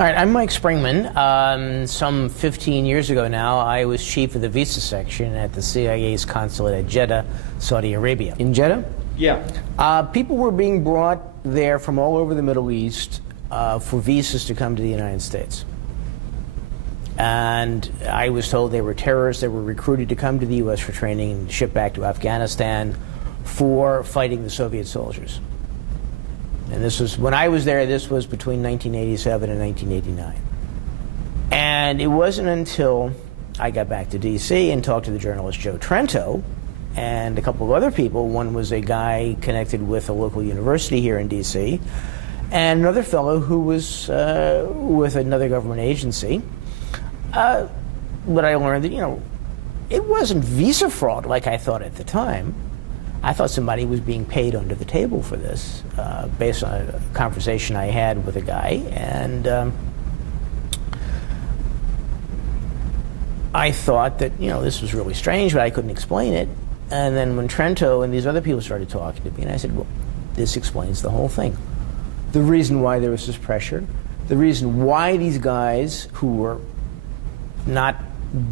All right, I'm Mike Springmann. Some 15 years ago now, I was chief of the visa section at the CIA's consulate at Jeddah, Saudi Arabia. In Jeddah? Yeah. People were being brought there from all over the Middle East for visas to come to the United States. And I was told they were terrorists. They were recruited to come to the U.S. for training and shipped back to Afghanistan for fighting the Soviet soldiers. And this was, when I was there, this was between 1987 and 1989. And it wasn't until I got back to D.C. and talked to the journalist Joe Trento and a couple of other people. One was a guy connected with a local university here in D.C. and another fellow who was with another government agency. But I learned that, it wasn't visa fraud like I thought at the time. I thought somebody was being paid under the table for this, based on a conversation I had with a guy, and I thought that, this was really strange, but I couldn't explain it. And then when Trento and these other people started talking to me, and I said, well, this explains the whole thing. The reason why there was this pressure, the reason why these guys who were not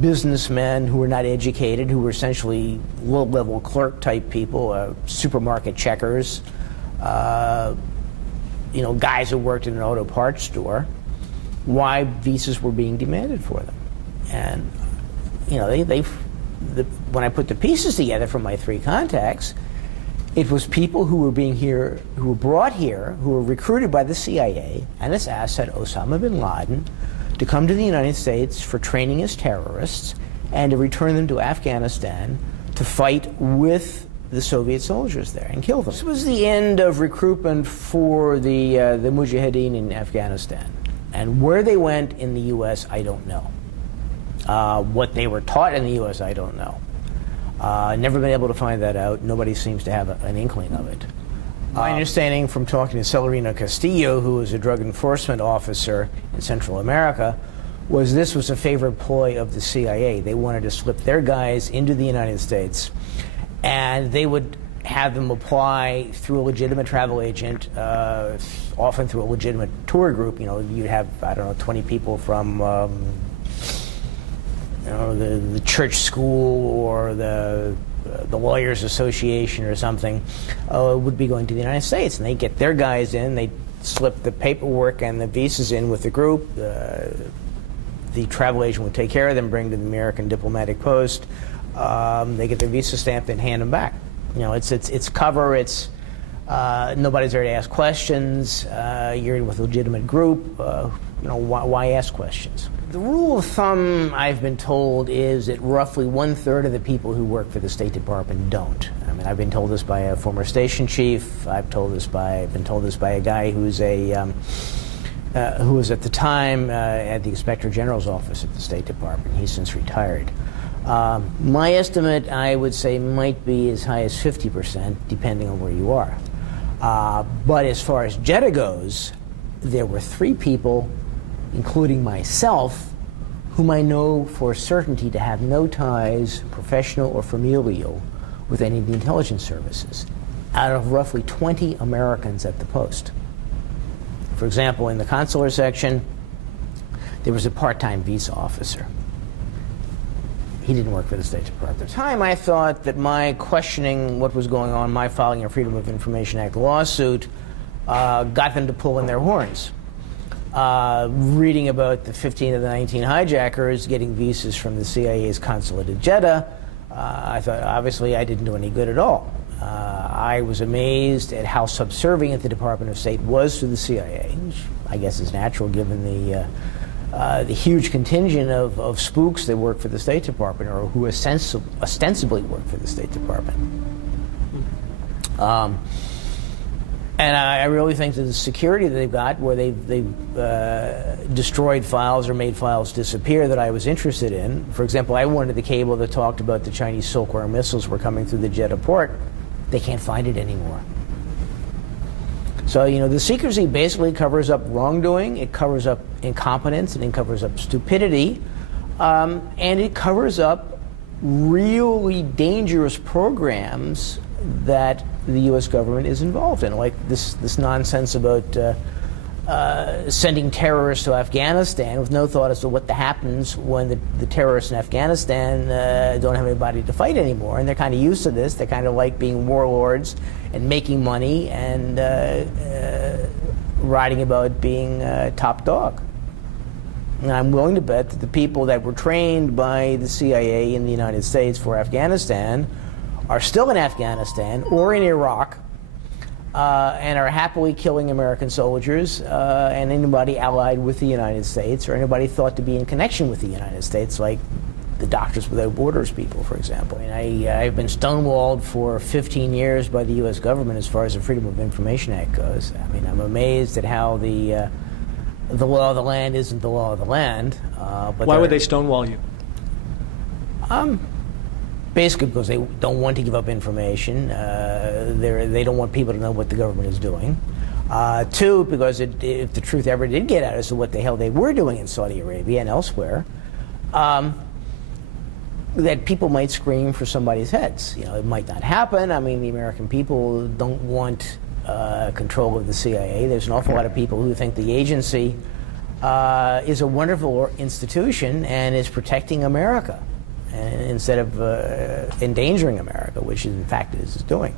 businessmen, who were not educated, who were essentially low-level clerk-type people, supermarket checkers, guys who worked in an auto parts store, why visas were being demanded for them. And, when I put the pieces together from my three contacts, it was people who were brought here, who were recruited by the CIA and its asset, Osama bin Laden, to come to the United States for training as terrorists and to return them to Afghanistan to fight with the Soviet soldiers there and kill them. This was the end of recruitment for the Mujahideen in Afghanistan. And where they went in the U.S., I don't know. What they were taught in the U.S., I don't know. Never been able to find that out. Nobody seems to have an inkling of it. My understanding from talking to Celerino Castillo, who was a drug enforcement officer in Central America, was this was a favorite ploy of the CIA. They wanted to slip their guys into the United States, and they would have them apply through a legitimate travel agent, often through a legitimate tour group. You'd have, 20 people from the church school or the Lawyers Association or something, would be going to the United States, and they'd get their guys in, they'd slip the paperwork and the visas in with the group, the travel agent would take care of them, bring to the American diplomatic post, they get their visa stamped and hand them back. It's cover, it's nobody's there to ask questions, you're with a legitimate group, why ask questions? The rule of thumb, I've been told, is that roughly 1/3 of the people who work for the State Department don't. I mean, I've been told this by a former station chief. I've been told this by a guy who was at the time at the Inspector General's office at the State Department. He's since retired. My estimate, I would say, might be as high as 50%, depending on where you are. But as far as Jeddah goes, there were 3 people, including myself, whom I know for certainty to have no ties, professional or familial, with any of the intelligence services, out of roughly 20 Americans at the post. For example, in the consular section, there was a part-time visa officer. He didn't work for the State Department. At the time, I thought that my questioning what was going on, my filing a Freedom of Information Act lawsuit, got them to pull in their horns. Reading about the 15 of the 19 hijackers getting visas from the CIA's consulate at Jeddah, I thought, obviously, I didn't do any good at all. I was amazed at how subservient the Department of State was to the CIA, which I guess is natural given the huge contingent of spooks that work for the State Department or who ostensibly work for the State Department. And I really think that the security that they've got, where they've destroyed files or made files disappear that I was interested in. For example, I wanted the cable that talked about the Chinese Silkworm missiles were coming through the Jeddah port. They can't find it anymore. So, the secrecy basically covers up wrongdoing, it covers up incompetence, and it covers up stupidity, and it covers up really dangerous programs that the U.S. government is involved in, like this nonsense about sending terrorists to Afghanistan with no thought as to what happens when the terrorists in Afghanistan don't have anybody to fight anymore. And they're kind of used to this. They're kind of like being warlords and making money and writing about being top dog. And I'm willing to bet that the people that were trained by the CIA in the United States for Afghanistan are still in Afghanistan or in Iraq, and are happily killing American soldiers and anybody allied with the United States or anybody thought to be in connection with the United States, like the Doctors Without Borders people, for example. I mean, I've been stonewalled for 15 years by the U.S. government as far as the Freedom of Information Act goes. I mean, I'm amazed at how the law of the land isn't the law of the land. But why would they stonewall you? Basically because they don't want to give up information. They don't want people to know what the government is doing. Two, because if the truth ever did get out as to what the hell they were doing in Saudi Arabia and elsewhere, that people might scream for somebody's heads. You know, it might not happen. I mean, the American people don't want control of the CIA. There's an awful lot of people who think the agency is a wonderful institution and is protecting America, instead of endangering America, which in fact it is doing.